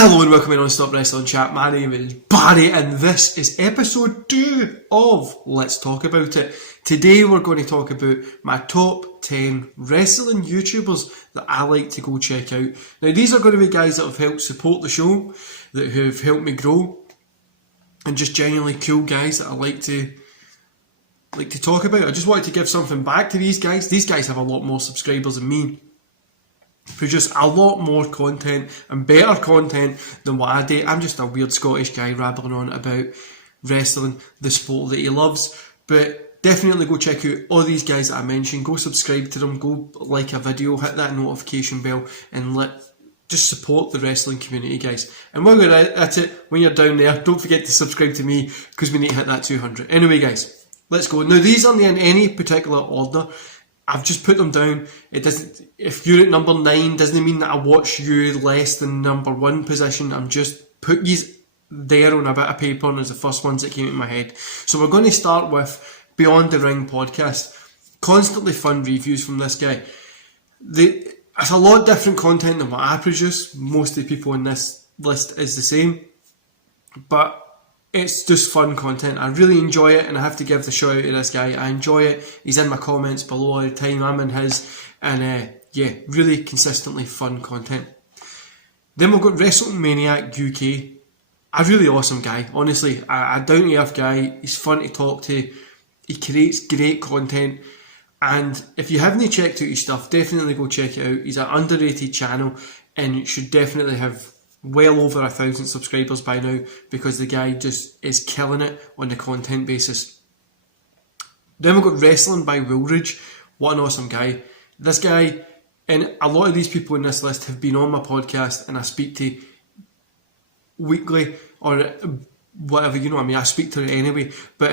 Hello and welcome to Non-Stop Wrestling Chat. My name is Barry and this is episode 2 of Let's Talk About It. Today we're going to talk about my top 10 wrestling YouTubers that I like to go check out. Now these are going to be guys that have helped support the show, that have helped me grow, and just genuinely cool guys that I like to talk about. I just wanted to give something back to these guys. These guys have a lot more subscribers than me, produce a lot more content and better content than what I do. I'm just a weird Scottish guy rambling on about wrestling, the sport that he loves. But definitely go check out all these guys that I mentioned. Go subscribe to them, go like a video, hit that notification bell, and just support the wrestling community, guys. And while we're at it, when you're down there, don't forget to subscribe to me because we need to hit that 200. Anyway, guys, let's go. Now these aren't in any particular order. I've just put them down. It doesn't. If you're at number 9, doesn't mean that I watch you less than number 1 position. I'm just put these there on a bit of paper, and as the first ones that came into my head. So we're going to start with Beyond the Ring podcast. Constantly fun reviews from this guy. It's a lot different content than what I produce. Most of the people in this list is the same, but it's just fun content. I really enjoy it, and I have to give the shout out to this guy. I enjoy it. He's in my comments below all the time. I'm in his, and yeah, really consistently fun content. Then we've got Maniac Uk. A really awesome guy. Honestly, a down to earth guy. He's fun to talk to. He creates great content, and if you haven't checked out his stuff, definitely go check it out. He's an underrated channel, and should definitely have well over 1,000 subscribers by now, because the guy just is killing it on the content basis. Then we've got Wrestling by Woolridge. What an awesome guy. This guy, and a lot of these people in this list have been on my podcast, and I speak to weekly or whatever, you know what I mean. I speak to it anyway, but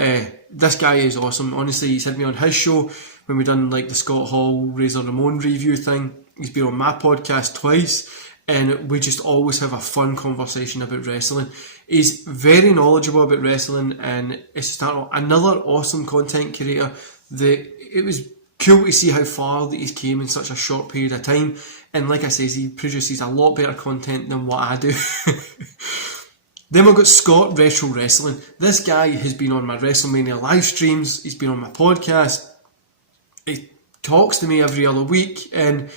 this guy is awesome. Honestly, he's had me on his show when we done like the Scott Hall Razor Ramon review thing. He's been on my podcast twice, and we just always have a fun conversation about wrestling. He's very knowledgeable about wrestling, and it's just another awesome content creator. It was cool to see how far that he's came in such a short period of time, and like I say, he produces a lot better content than what I do. Then we've got Scott Retro Wrestling. This guy has been on my WrestleMania live streams, he's been on my podcast, he talks to me every other week, and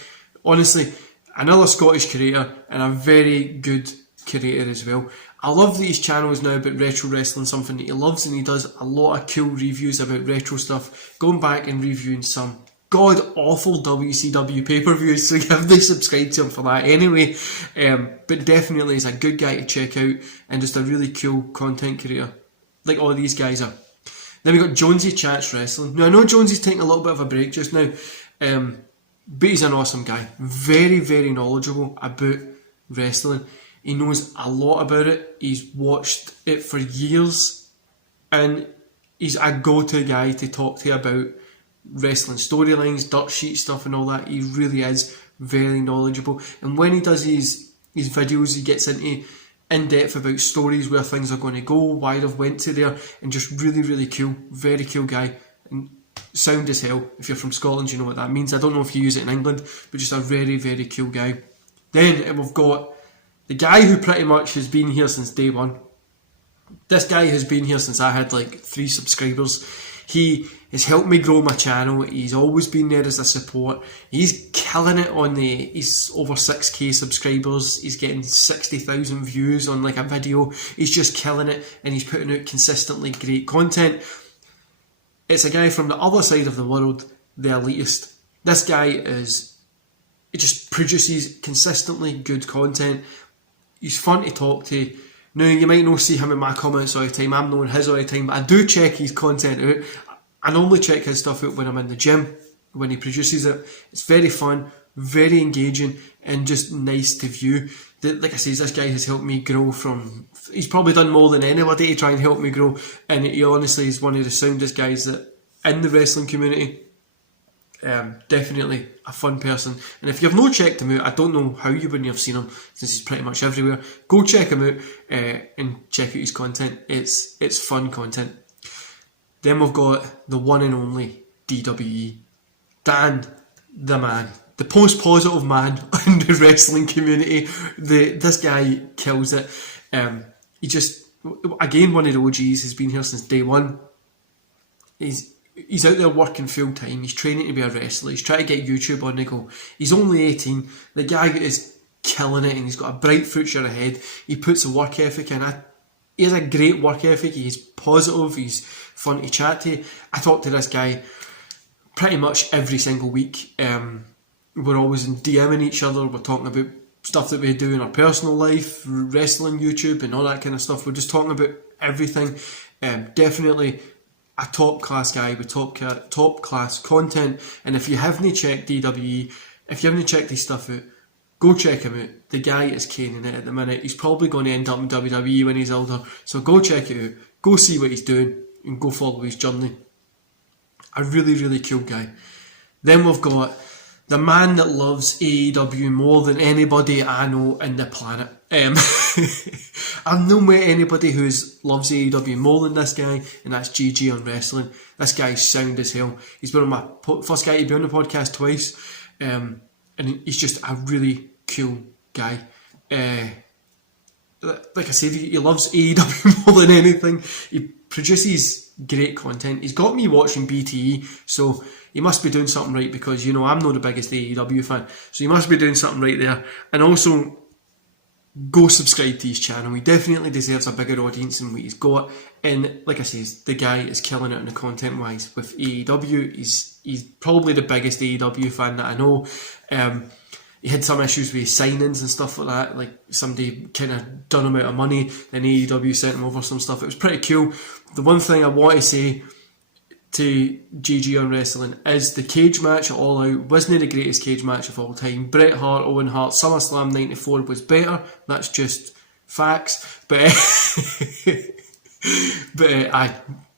honestly, another Scottish creator, and a very good creator as well. I love that his channel is now about retro wrestling, something that he loves, and he does a lot of cool reviews about retro stuff, going back and reviewing some god awful WCW pay-per-views, so you have to subscribe to him for that anyway. But definitely is a good guy to check out, and just a really cool content creator, like all these guys are. Then we got Jonesy Chats Wrestling. Now I know Jonesy's taking a little bit of a break just now, but he's an awesome guy. Very, very knowledgeable about wrestling. He knows a lot about it. He's watched it for years, and he's a go-to guy to talk to about wrestling storylines, dirt sheet stuff and all that. He really is very knowledgeable, and when he does his videos, he gets into in-depth about stories, where things are going to go, why they've went to there, and just really, really cool. Very cool guy, and sound as hell. If you're from Scotland, you know what that means. I don't know if you use it in England, but just a very, very cool guy. Then we've got the guy who pretty much has been here since day one. This guy has been here since I had like 3 subscribers. He has helped me grow my channel. He's always been there as a support. He's killing it on he's over 6k subscribers. He's getting 60,000 views on like a video. He's just killing it, and he's putting out consistently great content. It's a guy from the other side of the world, the elitist. This guy he just produces consistently good content. He's fun to talk to. Now, you might not see him in my comments all the time. I'm not in his all the time, but I do check his content out. I normally check his stuff out when I'm in the gym, when he produces it. It's very fun, very engaging, and just nice to view. Like I say, this guy has helped me grow from... He's probably done more than anybody to try and help me grow, and he honestly is one of the soundest guys that in the wrestling community. Definitely a fun person, and if you've not checked him out, I don't know how you wouldn't have seen him, since he's pretty much everywhere. Go check him out and check out his content. It's fun content. Then we've got the one and only DWE, Dan the Man. the most positive man in the wrestling community. This guy kills it. He just, again, one of the OGs, has been here since day one. He's out there working full time. He's training to be a wrestler. He's trying to get YouTube on the go. He's only 18. The guy is killing it, and he's got a bright future ahead. He puts the work ethic in. He has a great work ethic. He's positive. He's fun to chat to. I talk to this guy pretty much every single week. We're always in DMing each other. We're talking about stuff that we do in our personal life, wrestling, YouTube, and all that kind of stuff. We're just talking about everything. Definitely a top class guy with top class content. And if you haven't checked DWE, if you haven't checked his stuff out, go check him out. The guy is caning it at the minute. He's probably going to end up in WWE when he's older. So go check it out. Go see what he's doing and go follow his journey. A really, really cool guy. Then we've got the man that loves AEW more than anybody I know in the planet. I've never met anybody who loves AEW more than this guy, and that's GG on Wrestling. This guy's sound as hell. He's been on my first guy to be on the podcast twice, and he's just a really cool guy. Like I said, he loves AEW more than anything. He produces great content. He's got me watching BTE, so he must be doing something right, because, you know, I'm not the biggest AEW fan, so he must be doing something right there. And also, go subscribe to his channel. He definitely deserves a bigger audience than what he's got. And like I say, the guy is killing it on the content wise with AEW. He's probably the biggest AEW fan that I know. He had some issues with his signings and stuff like that. Like, somebody kind of done him out of money, then AEW sent him over some stuff. It was pretty cool. The one thing I want to say to GG on Wrestling is the cage match at All Out wasn't the greatest cage match of all time. Bret Hart, Owen Hart, SummerSlam 94 was better. That's just facts. But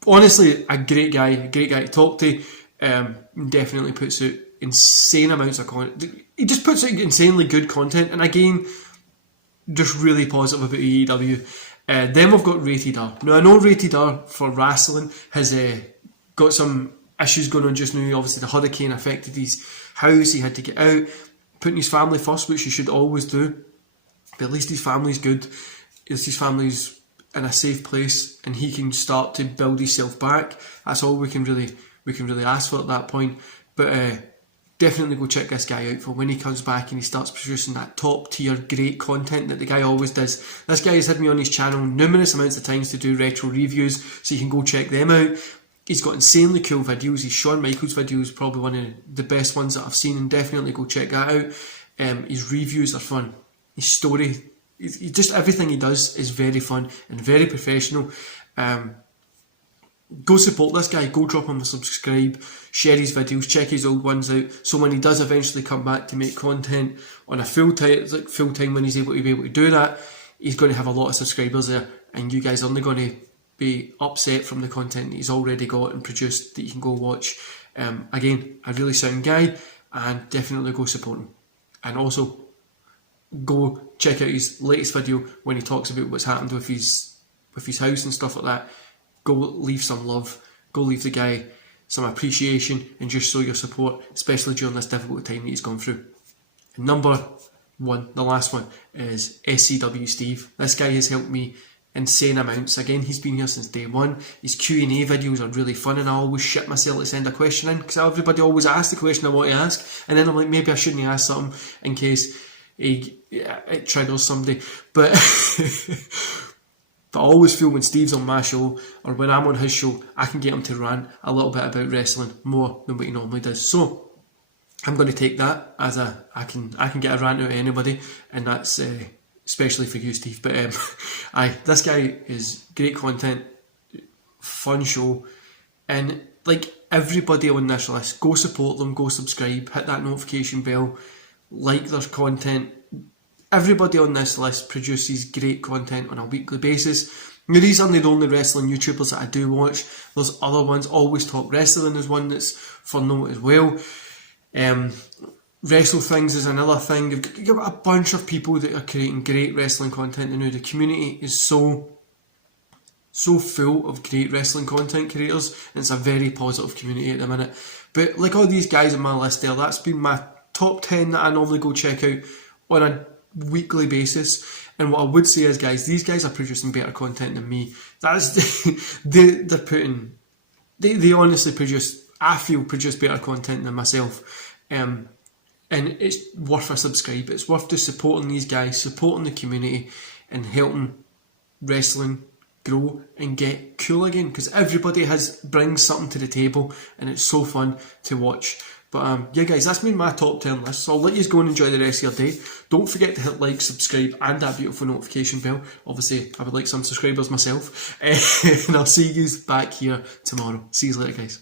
honestly, a great guy to talk to. Definitely puts out insane amounts of content. He just puts out insanely good content, and again, just really positive about AEW. Then we've got Rated R. Now, I know Rated R for wrestling has got some issues going on just now. Obviously, the hurricane affected his house. He had to get out, putting his family first, which he should always do. But at least his family's good. At least his family's in a safe place, and he can start to build himself back. That's all we can really ask for at that point. But definitely go check this guy out for when he comes back and he starts producing that top tier great content that the guy always does. This guy has had me on his channel numerous amounts of times to do retro reviews, so you can go check them out. He's got insanely cool videos. His Shawn Michaels video is probably one of the best ones that I've seen, and definitely go check that out. His reviews are fun. His story, just everything he does is very fun and very professional. Go support this guy. Go drop him a subscribe, share his videos, check his old ones out, so when he does eventually come back to make content on a full time when he's able to do that, he's going to have a lot of subscribers there, and you guys are only going to be upset from the content that he's already got and produced that you can go watch. Again, a really sound guy, and definitely go support him. And also, go check out his latest video when he talks about what's happened with his house and stuff like that. Go leave some love, go leave the guy some appreciation, and just show your support, especially during this difficult time that he's gone through. And number one, the last one, is Scw Steve. This guy has helped me insane amounts. Again, he's been here since day one. His Q&A videos are really fun, and I always shit myself to send a question in, because everybody always asks the question I want to ask, and then I'm like, maybe I shouldn't ask something in case it triggers somebody. But But I always feel when Steve's on my show, or when I'm on his show, I can get him to rant a little bit about wrestling more than what he normally does. So I'm going to take that as I can get a rant out of anybody, and that's especially for you, Steve. But this guy is great content, fun show, and like everybody on this list, go support them, go subscribe, hit that notification bell, like their content. Everybody on this list produces great content on a weekly basis. Now, these aren't the only wrestling YouTubers that I do watch. There's other ones. Always Talk Wrestling is one that's for note as well. Wrestle Things is another thing. You've got a bunch of people that are creating great wrestling content. And now the community is so full of great wrestling content creators. And it's a very positive community at the minute. But like all these guys on my list there, that's been my top 10 that I normally go check out on a weekly basis. And what I would say is, guys, these guys are producing better content than me. That's they're putting. They honestly produce. I feel produce better content than myself. And it's worth a subscribe. It's worth just supporting these guys, supporting the community, and helping wrestling grow and get cool again. Because everybody brings something to the table, and it's so fun to watch. But yeah, guys, that's been my top 10 list. So I'll let you go and enjoy the rest of your day. Don't forget to hit like, subscribe, and that beautiful notification bell. Obviously, I would like some subscribers myself. And I'll see you back here tomorrow. See you later, guys.